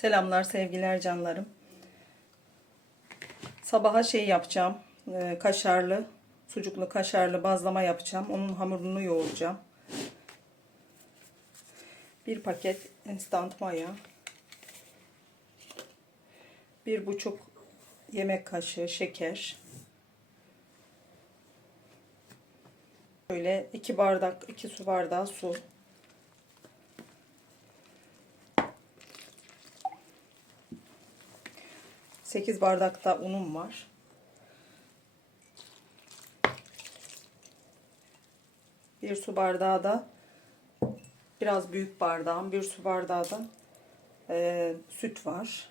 Selamlar sevgiler canlarım. Sabaha şey yapacağım. e, kaşarlı, sucuklu kaşarlı bazlama yapacağım. Onun hamurunu yoğuracağım. Bir paket instant maya. Bir buçuk yemek kaşığı şeker. Böyle iki bardak, iki su bardağı su. 8 bardakta unum var. Bir su bardağı da biraz büyük bardağım. Bir su bardağı da e, süt var.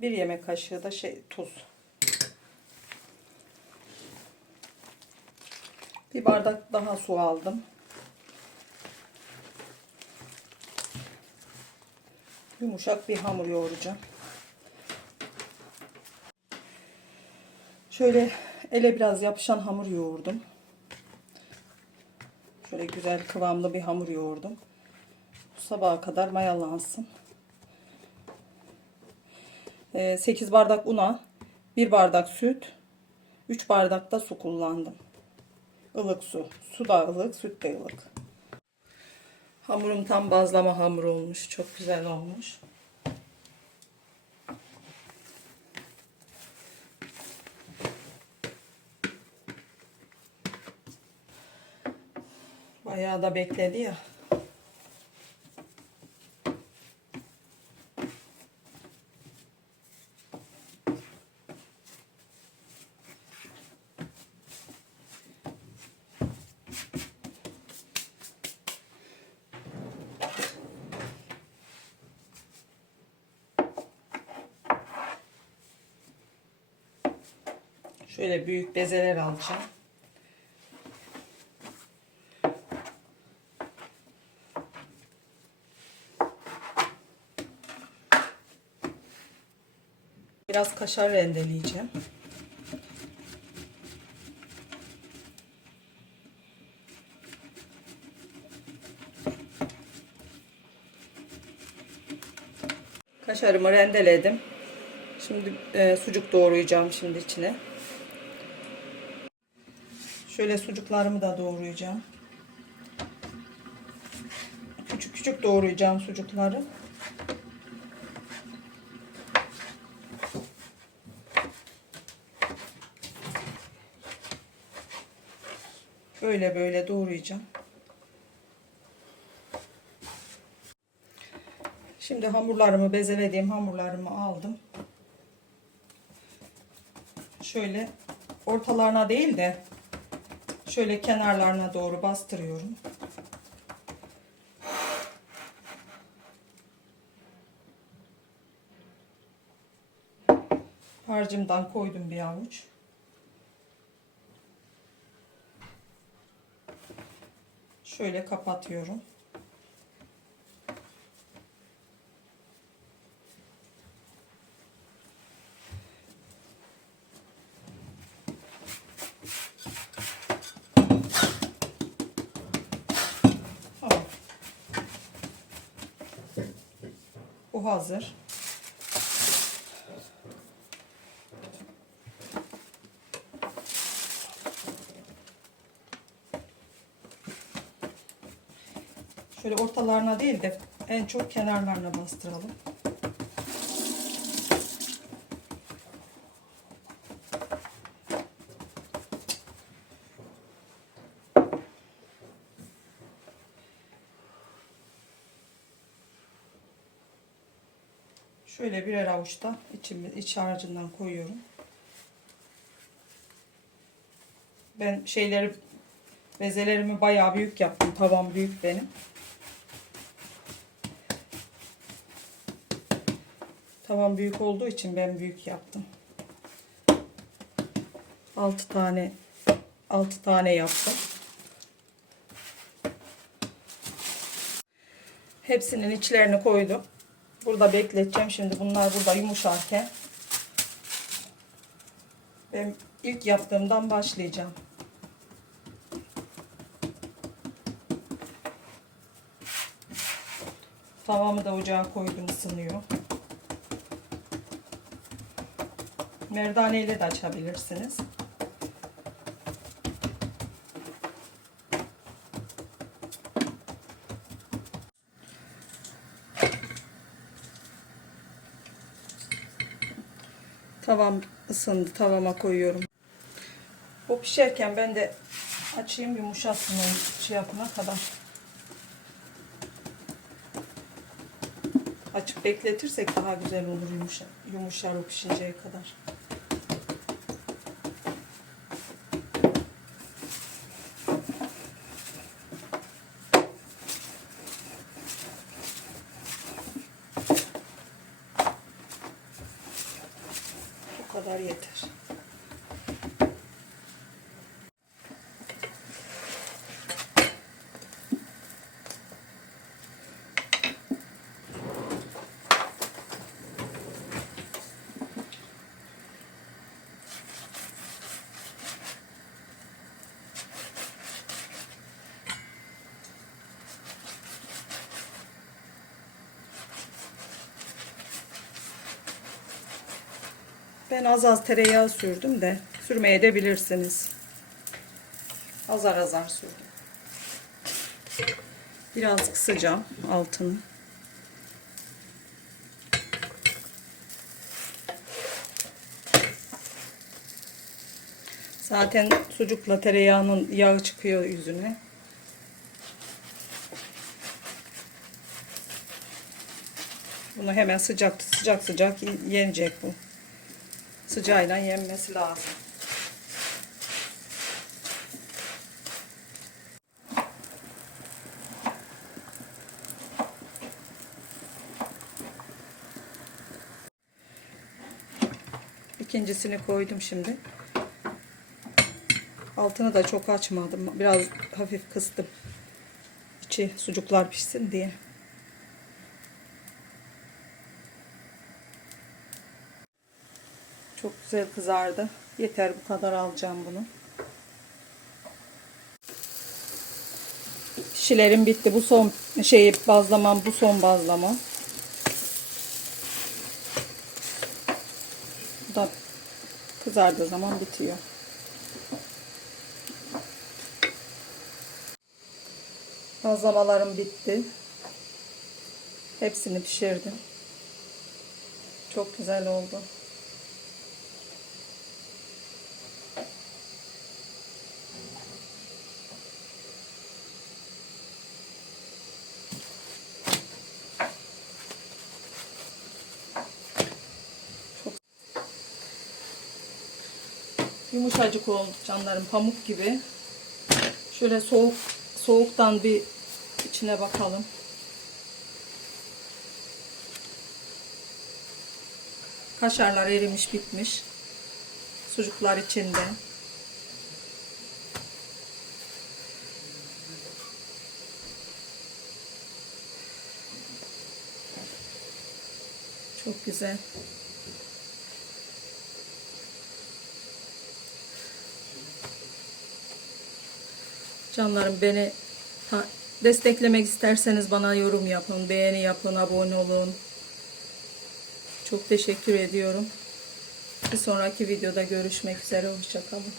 Bir yemek kaşığı da şey tuz. Bir bardak daha su aldım. Yumuşak bir hamur yoğuracağım. Şöyle ele biraz yapışan hamur yoğurdum. Şöyle güzel kıvamlı bir hamur yoğurdum. Bu sabaha kadar mayalansın. 8 Ee, bardak una, 1 bardak süt, 3 bardak da su kullandım. Ilık su. Su da ılık, süt de ılık. Hamurum tam bazlama hamuru olmuş. Çok güzel olmuş. Bayağı da bekledi ya. Şöyle büyük bezeler alacağım. Biraz kaşar rendeleyeceğim. Kaşarımı rendeledim. Şimdi e, sucuk doğrayacağım şimdi içine. Şöyle sucuklarımı da doğrayacağım. Küçük küçük doğrayacağım sucukları. Böyle böyle doğrayacağım. Şimdi hamurlarımı bezelediğim hamurlarımı aldım. Şöyle ortalarına değil de şöyle kenarlarına doğru bastırıyorum. Harcımdan koydum bir avuç. Şöyle kapatıyorum. Hazır. Şöyle ortalarına değil de en çok kenarlarına bastıralım. Şöyle birer avuçta içimi, iç harcından koyuyorum. Ben şeyleri bezelerimi bayağı büyük yaptım. Tavam büyük benim. Tavam büyük olduğu için ben büyük yaptım. 6 tane 6 tane yaptım. Hepsinin içlerini koydum. Burada bekleteceğim şimdi. Bunlar burada yumuşarken. Ben ilk yaptığımdan başlayacağım. Tavamı da ocağa koydum ısınıyor. Merdane ile de açabilirsiniz. Tavam ısındı. Tavama koyuyorum. Bu pişerken ben de açayım yumuşasın şey yapana kadar. Açıp bekletirsek daha güzel olur yumuşar, yumuşar o pişinceye kadar. Bu kadar Ben az az tereyağı sürdüm de sürmeye de bilirsiniz. Azar azar sürdüm. Biraz kısacağım altını. Zaten sucukla tereyağının yağı çıkıyor yüzüne. Bunu hemen sıcak sıcak sıcak yenecek bu. Sıcağıyla yenmesi lazım. İkincisini koydum şimdi. Altını da çok açmadım. Biraz hafif kıstım. İçi sucuklar pişsin diye. Çok güzel kızardı. Yeter bu kadar alacağım bunu. Pişilerim bitti. Bu son şey bazlamam, bu son bazlama. Bu da kızardığı zaman bitiyor. Bazlamalarım bitti. Hepsini pişirdim. Çok güzel oldu. Yumuşacık oldu canlarım pamuk gibi. Şöyle soğuk soğuktan bir içine bakalım. Kaşarlar erimiş bitmiş. Sucuklar içinde. Çok güzel. Canlarım beni desteklemek isterseniz bana yorum yapın, beğeni yapın, abone olun. Çok teşekkür ediyorum. Bir sonraki videoda görüşmek üzere. Hoşçakalın.